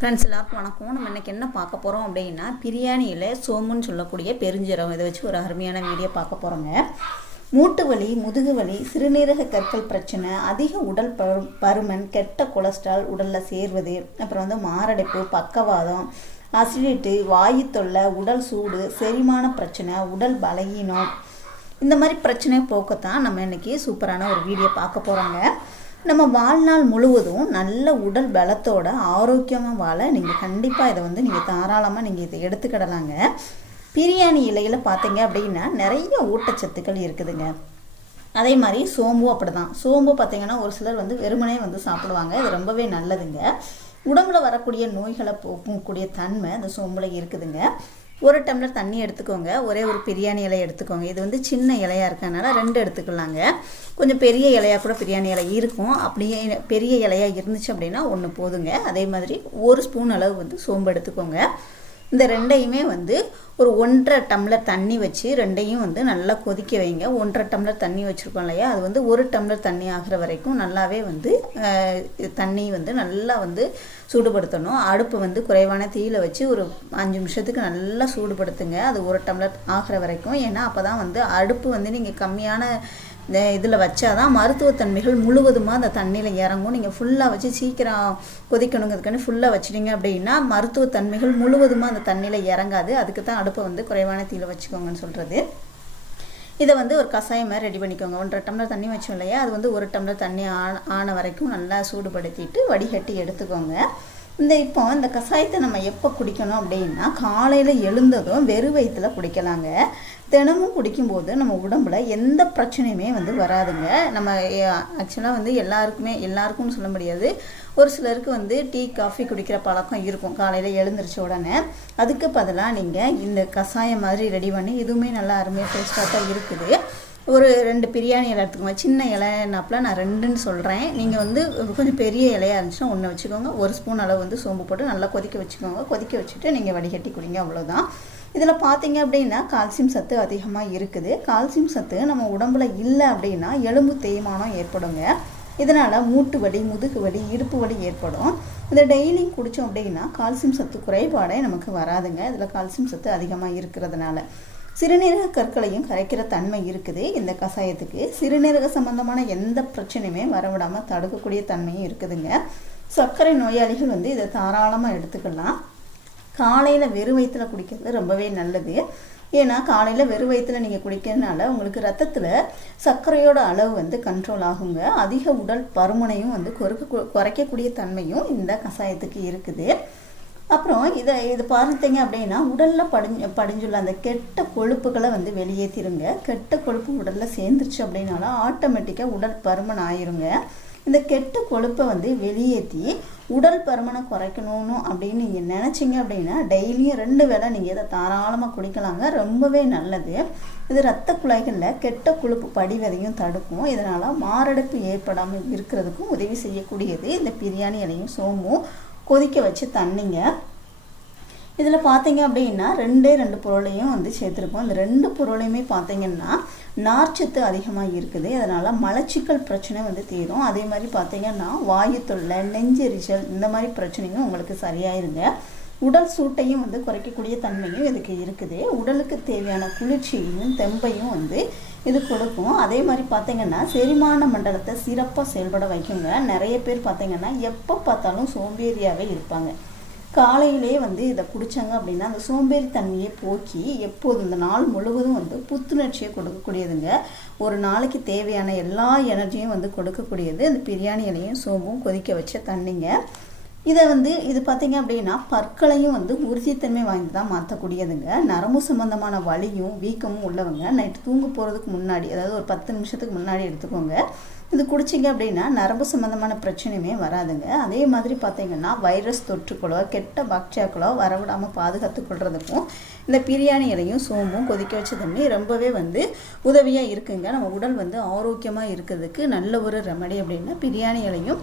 Friends எல்லாருக்கும் வணக்கம். நம்ம இன்றைக்கி என்ன பார்க்க போகிறோம் அப்படின்னா பிரியாணியில் சோமுன்னு சொல்லக்கூடிய பெருஞ்சீரகம். இதை வச்சு ஒரு அருமையான வீடியோ பார்க்க போகிறோங்க மூட்டு வலி முதுகு வலி சிறுநீரக கற்கள் பிரச்சனை அதிக உடல் பரு பருமன் கெட்ட கொலஸ்ட்ரால் உடலில் சேர்வது அப்புறம் வந்து மாரடைப்பு பக்கவாதம் அசிடிட்டி வாயு தொல்லை உடல் சூடு செரிமான பிரச்சனை உடல் பலகீனம். இந்த மாதிரி பிரச்சனையை போக்கத்தான் நம்ம இன்றைக்கி சூப்பரான ஒரு வீடியோ பார்க்க போகிறோங்க நம்ம வாழ்நாள் முழுவதும் நல்ல உடல் பலத்தோட ஆரோக்கியமாக வாழ நீங்கள் கண்டிப்பாக இதை வந்து நீங்கள் தாராளமாக நீங்கள் இதை எடுத்துக்கிடலாங்க. பிரியாணி இலையில் பார்த்தீங்க அப்படின்னா நிறைய ஊட்டச்சத்துக்கள் இருக்குதுங்க. அதே மாதிரி சோம்பும் அப்படி தான் சோம்பு பார்த்தீங்கன்னா ஒரு சிலர் வந்து வெறுமனே வந்து சாப்பிடுவாங்க. இது ரொம்பவே நல்லதுங்க. உடம்புல வரக்கூடிய நோய்களை போக்கக்கூடிய தன்மை அந்த சோம்புல இருக்குதுங்க. ஒரு டம்ளர் தண்ணி எடுத்துக்கோங்க. ஒரே ஒரு பிரியாணி இலையை எடுத்துக்கோங்க. இது வந்து சின்ன இலையாக இருக்கனால ரெண்டு எடுத்துக்கலாங்க. கொஞ்சம் பெரிய இலையாக கூட பிரியாணி இலை இருக்கும். அப்படியே பெரிய இலையாக இருந்துச்சு அப்படின்னா ஒன்று போதுங்க. அதே மாதிரி ஒரு ஸ்பூன் அளவு வந்து சோம்பு எடுத்துக்கோங்க. இந்த ரெண்டையுமே வந்து ஒரு ஒன்றரை டம்ளர் தண்ணி வச்சு ரெண்டையும் வந்து நல்லா கொதிக்க வைங்க. ஒன்றரை டம்ளர் தண்ணி வச்சுருக்கோம் இல்லையா? அது வந்து ஒரு டம்ளர் தண்ணி ஆகிற வரைக்கும் நல்லாவே வந்து தண்ணி வந்து நல்லா வந்து சூடுபடுத்தணும். அடுப்பு வந்து குறைவான தீயில் வச்சு ஒரு அஞ்சு நிமிஷத்துக்கு நல்லா சூடுபடுத்துங்க. அது ஒரு டம்ளர் ஆகிற வரைக்கும். ஏன்னா அப்போ தான் வந்து அடுப்பு வந்து நீங்கள் கம்மியான இந்த இதில் வச்சாதான் மருத்துவத்தன்மைகள் முழுவதுமாக அந்த தண்ணியில் இறங்கும். நீங்கள் ஃபுல்லாக வச்சு சீக்கிரம் கொதிக்கணுங்கிறதுக்கான ஃபுல்லாக வச்சிட்டிங்க அப்படின்னா மருத்துவத்தன்மைகள் முழுவதுமாக அந்த தண்ணியில் இறங்காது. அதுக்கு தான் அடுப்பை வந்து குறைவான தீயில் வச்சுக்கோங்கன்னு சொல்கிறது இதை வந்து ஒரு கஷாயம் மாதிரி ரெடி பண்ணிக்கோங்க. ஒன்றரை டம்ளர் தண்ணி வச்சோம் இல்லையா? அது வந்து ஒரு டம்ளர் தண்ணி ஆன ஆன வரைக்கும் நல்லா சூடுபடுத்திட்டு வடிகட்டி எடுத்துக்கோங்க. இந்த இப்போ இந்த கஷாயத்தை நம்ம எப்போ குடிக்கணும் அப்படின்னா காலையில் எழுந்ததும் வெறு வயிற்றில் குடிக்கலாங்க. தினமும் குடிக்கும்போது நம்ம உடம்புல எந்த பிரச்சனையுமே வந்து வராதுங்க. நம்ம ஆக்சுவலாக வந்து எல்லாருக்குமே எல்லாருக்கும் சொல்ல முடியாது. ஒரு சிலருக்கு வந்து டீ காஃபி குடிக்கிற பழக்கம் இருக்கும். காலையில் எழுந்திரிச்ச உடனே. அதுக்கு பதிலாக நீங்கள் இந்த கஷாயம் மாதிரி ரெடி பண்ணி இதுவுமே நல்லா அருமையாக டேஸ்ட்டாக தான் இருக்குது. ஒரு ரெண்டு பிரியாணி இலை எடுத்துக்கோங்க. சின்ன இலைனாப்பில் நான் ரெண்டுன்னு சொல்கிறேன் நீங்கள் வந்து கொஞ்சம் பெரிய இலையாக இருந்துச்சுன்னா ஒன்று வச்சுக்கோங்க. ஒரு ஸ்பூன் அளவு வந்து சோம்பு போட்டு நல்லா கொதிக்க வச்சுக்கோங்க. கொதிக்க வச்சுட்டு நீங்கள் வடிகட்டி குடிங்க அவ்வளோதான் இதில் பார்த்தீங்க அப்படின்னா கால்சியம் சத்து அதிகமாக இருக்குது. கால்சியம் சத்து நம்ம உடம்புல இல்லை அப்படின்னா எலும்பு தேய்மானம் ஏற்படுங்க. இதனால் மூட்டு வலி முதுகு வலி இடுப்பு வலி ஏற்படும். இதை டெய்லி குடித்தோம் அப்படின்னா கால்சியம் சத்து குறைபாடே நமக்கு வராதுங்க. இதில் கால்சியம் சத்து அதிகமாக இருக்கிறதுனால. சிறுநீரக கற்களையும் கரைக்கிற தன்மை இருக்குது. இந்த கஷாயத்துக்கு சிறுநீரக சம்பந்தமான எந்த பிரச்சனையுமே வரவிடாமல் தடுக்கக்கூடிய தன்மையும் இருக்குதுங்க. சர்க்கரை நோயாளிகள் வந்து இதை தாராளமாக எடுத்துக்கலாம். காலையில் வெறும் வயிற்றில் குடிக்கிறது ரொம்பவே நல்லது. ஏன்னா காலையில் வெறும் வயிற்றில் நீங்கள் குடிக்கிறதுனால உங்களுக்கு ரத்தத்தில் சர்க்கரையோட அளவு வந்து கண்ட்ரோல் ஆகுங்க. அதிக உடல் பருமனையும் வந்து குறைக்க குறைக்கக்கூடிய தன்மையும் இந்த கஷாயத்துக்கு இருக்குது. அப்புறம் இதை இது பார்த்தீங்க அப்படின்னா உடலில் படிஞ்சு படிஞ்சுள்ள அந்த கெட்ட கொழுப்புகளை வந்து வெளியேற்றிருங்க கெட்ட கொழுப்பு உடலில் சேர்ந்துருச்சு அப்படின்னாலும் ஆட்டோமேட்டிக்காக உடல் பருமன் ஆயிருங்க. இந்த கெட்ட கொழுப்பை வந்து வெளியேற்றி உடல் பருமனை குறைக்கணும்னு அப்படின்னு நீங்கள் நினச்சிங்க அப்படின்னா டெய்லியும் ரெண்டு வேளை நீங்கள் இதை தாராளமாக குடிக்கலாங்க. ரொம்பவே நல்லது. இது ரத்த குழாய்களில் கெட்ட கொழுப்பு படிவதையும் தடுக்கும். இதனால் மாரடைப்பு ஏற்படாமல் இருக்கிறதுக்கும் உதவி செய்யக்கூடியது இந்த பிரியாணி இலையும் சோம்பும். கொதிக்க வச்சு தண்ணிங்க. இதில் பார்த்தீங்க அப்படின்னா ரெண்டே ரெண்டு பொருளையும் வந்து சேர்த்துருப்போம் இந்த ரெண்டு பொருளையுமே பார்த்தீங்கன்னா நார்ச்சத்து அதிகமாக இருக்குது. அதனால் மலச்சிக்கல் பிரச்சனை வந்து தீரும். அதே மாதிரி பார்த்தீங்கன்னா வாயு தொல்லை நெஞ்செரிச்சல் இந்த மாதிரி பிரச்சனையும் உங்களுக்கு சரியாயிருங்க. உடல் சூட்டையும் வந்து குறைக்கக்கூடிய தன்மையும் இதுக்கு இருக்குது. உடலுக்கு தேவையான குளிர்ச்சியையும் தெம்பையும் வந்து இது கொடுக்கும். அதே மாதிரி பார்த்தீங்கன்னா செரிமான மண்டலத்தை சிறப்பாக செயல்பட வைக்குங்க. நிறைய பேர் பார்த்தீங்கன்னா எப்போ பார்த்தாலும் சோம்பேறியாகவே இருப்பாங்க. காலையிலே வந்து இதை குடித்தாங்க அப்படின்னா அந்த சோம்பேறி தன்மையை போக்கி எப்போது இந்த நாள் முழுவதும் வந்து புத்துணர்ச்சியை கொடுக்கக்கூடியதுங்க. ஒரு நாளைக்கு தேவையான எல்லா எனர்ஜியும் வந்து கொடுக்கக்கூடியது. இந்த பிரியாணி இலையும் சோம்பும் கொதிக்க வச்ச தண்ணிங்க. இதை வந்து இது பார்த்தீங்க அப்படின்னா பற்களையும் வந்து உறுதித்தன்மை வாய்ந்து தான் மாற்றக்கூடியதுங்க. நரம்பு சம்பந்தமான வலியும் வீக்கமும் உள்ளவங்க நைட்டு தூங்க போகிறதுக்கு முன்னாடி அதாவது ஒரு பத்து நிமிஷத்துக்கு முன்னாடி எடுத்துக்கோங்க. இது குடிச்சிங்க அப்படின்னா நரம்பு சம்மந்தமான பிரச்சனையுமே வராதுங்க. அதே மாதிரி பார்த்தீங்கன்னா வைரஸ் தொற்றுக்களோ கெட்ட பாக்டீரியாக்களோ வரவிடாமல் பாதுகாத்து கொள்றதுக்கும் இந்த பிரியாணி இலையும் சோம்பும் கொதிக்க வச்ச தண்ணி ரொம்பவே வந்து உதவியாக இருக்குங்க. நம்ம உடல் வந்து ஆரோக்கியமாக இருக்கிறதுக்கு நல்ல ஒரு ரெமடி அப்படின்னா பிரியாணி இலையும்